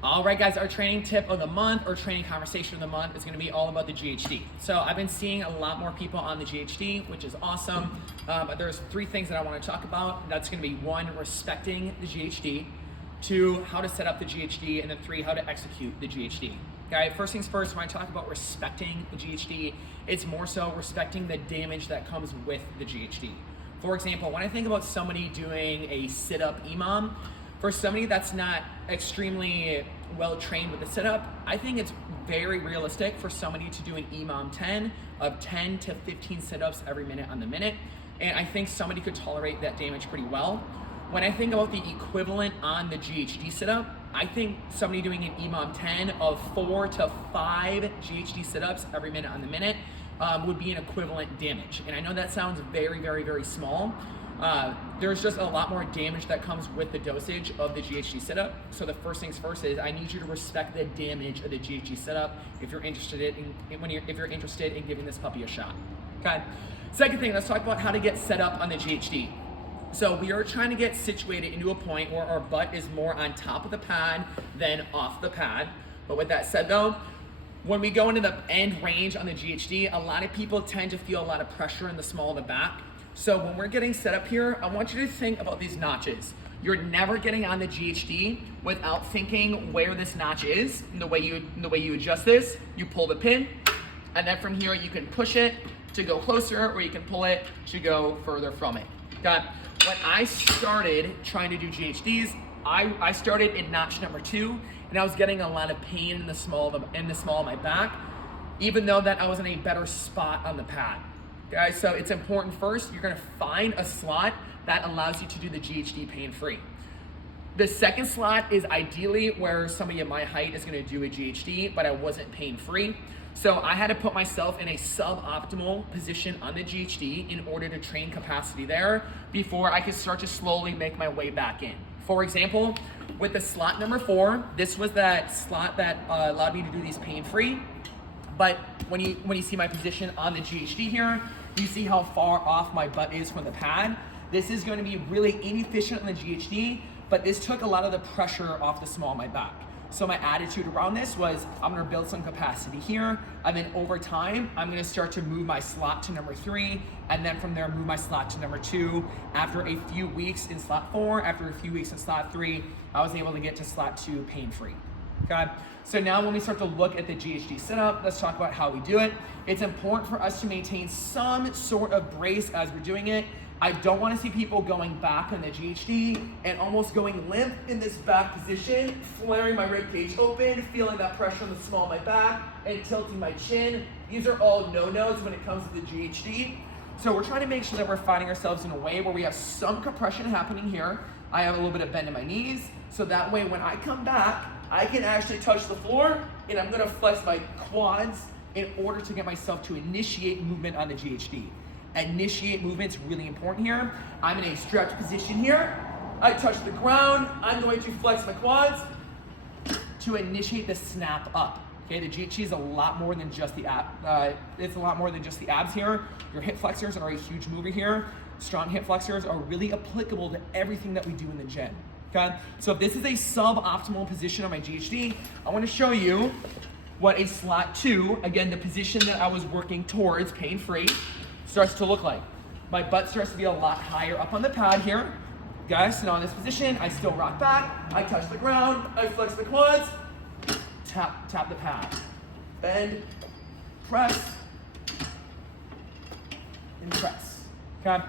All right, guys, our training tip of the month or training conversation of the month is gonna be all about the GHD. So I've been seeing a lot more people on the GHD, which is awesome. There's three things that I wanna talk about. That's gonna be one, respecting the GHD, two, how to set up the GHD, and then three, how to execute the GHD. Okay, first things first, when I talk about respecting the GHD, it's more so respecting the damage that comes with the GHD. For example, when I think about somebody doing a sit-up EMOM, for somebody that's not extremely well trained with the sit-up, I think it's very realistic for somebody to do an EMOM 10 of 10 to 15 sit-ups every minute on the minute. And I think somebody could tolerate that damage pretty well. When I think about the equivalent on the GHD sit-up, I think somebody doing an EMOM 10 of 4 to 5 GHD sit-ups every minute on the minute would be an equivalent damage. And I know that sounds very, very, very small. There's just a lot more damage that comes with the dosage of the GHD sit-up. So the first things first is I need you to respect the damage of the GHD sit-up if you're interested in giving this puppy a shot. Okay. Second thing, let's talk about how to get set up on the GHD. So we are trying to get situated into a point where our butt is more on top of the pad than off the pad. But with that said though, when we go into the end range on the GHD, a lot of people tend to feel a lot of pressure in the small of the back. So when we're getting set up here, I want you to think about these notches. You're never getting on the GHD without thinking where this notch is. And the way you adjust this, you pull the pin, and then from here you can push it to go closer, or you can pull it to go further from it. Okay. When I started trying to do GHDs, I started in notch number 2, and I was getting a lot of pain in the small of my back, even though that I was in a better spot on the pad. Guys, so it's important first, you're gonna find a slot that allows you to do the GHD pain-free. The second slot is ideally where somebody of my height is gonna do a GHD, but I wasn't pain-free. So I had to put myself in a suboptimal position on the GHD in order to train capacity there before I could start to slowly make my way back in. For example, with the slot number 4, this was that slot that allowed me to do these pain-free. But when you see my position on the GHD here, you see how far off my butt is from the pad. This is going to be really inefficient on the GHD, but this took a lot of the pressure off the small of my back. So my attitude around this was, I'm gonna build some capacity here, and then over time, I'm gonna start to move my slot to number 3, and then from there, move my slot to number 2. After a few weeks in slot 4, after a few weeks in slot 3, I was able to get to slot 2 pain-free. Okay, so now when we start to look at the GHD setup, let's talk about how we do it. It's important for us to maintain some sort of brace as we're doing it. I don't want to see people going back on the GHD and almost going limp in this back position, flaring my rib cage open, feeling that pressure on the small of my back, and tilting my chin. These are all no-nos when it comes to the GHD. So we're trying to make sure that we're finding ourselves in a way where we have some compression happening here. I have a little bit of bend in my knees, so that way when I come back, I can actually touch the floor, and I'm gonna flex my quads in order to get myself to initiate movement on the GHD. Initiate movement's really important here. I'm in a stretch position here. I touch the ground. I'm going to flex my quads to initiate the snap up. Okay, the GHD is a lot more than just the it's a lot more than just the abs here. Your hip flexors are a huge mover here. Strong hip flexors are really applicable to everything that we do in the gym. Okay, so if this is a suboptimal position on my GHD, I want to show you what a slot 2, again, the position that I was working towards, pain-free, starts to look like. My butt starts to be a lot higher up on the pad here. Guys, so now in this position, I still rock back, I touch the ground, I flex the quads, tap the pad. Bend, press, and press, okay?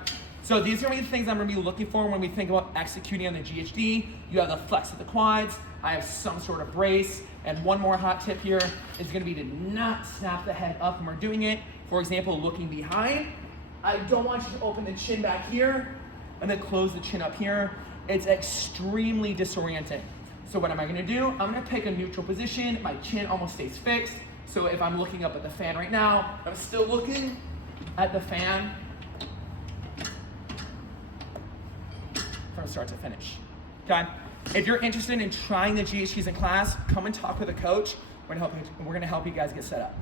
So these are going to be the things I'm going to be looking for when we think about executing on the GHD. You have the flex of the quads, I have some sort of brace, and one more hot tip here is going to be to not snap the head up when we're doing it. For example, looking behind, I don't want you to open the chin back here and then close the chin up here. It's extremely disorienting. So what am I gonna do? I'm gonna pick a neutral position. My chin almost stays fixed. So if I'm looking up at the fan right now, I'm still looking at the fan from start to finish, okay? If you're interested in trying the GHDs in class, come and talk with a coach. We're gonna help you guys get set up.